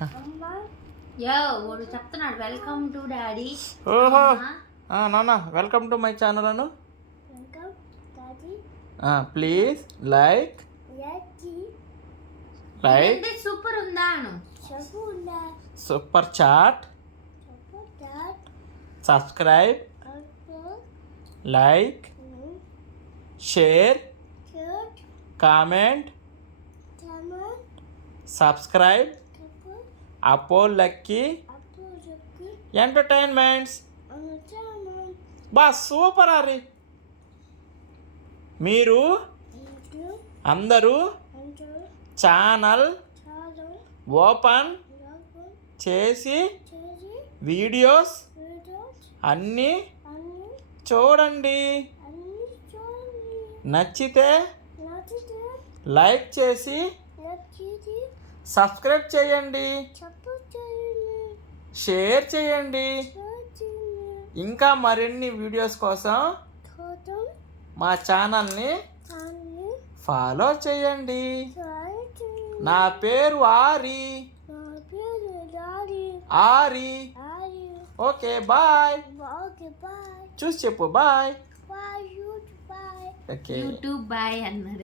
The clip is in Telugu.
వాడు చెప్తున్నాడు వెల్కమ్ టు డాడీ. ఓహో నాన్న welcome to my channel Anu. Please like super ఉందా Anu. Super chat, subscribe, like, share, comment, subscribe అపో లక్కీ ఎంటర్టైన్మెంట్స్. బా సూపర్ అరి. మీరు అందరూ ఛానల్ ఓపెన్ చేసి వీడియోస్ అన్నీ చూడండి. నచ్చితే లైక్ చేసి సబ్స్క్రైబ్ చేయండి, షేర్ చేయండి. ఇంకా మరిన్ని వీడియోస్ కోసం మా ఛానల్ని ఫాలో చేయండి. నా పేరు ఆరి. ఆరి. Okay bye. చూసి చెప్పు బాయ్. ఓకే యూట్యూబ్ బాయ్ అన్నారు.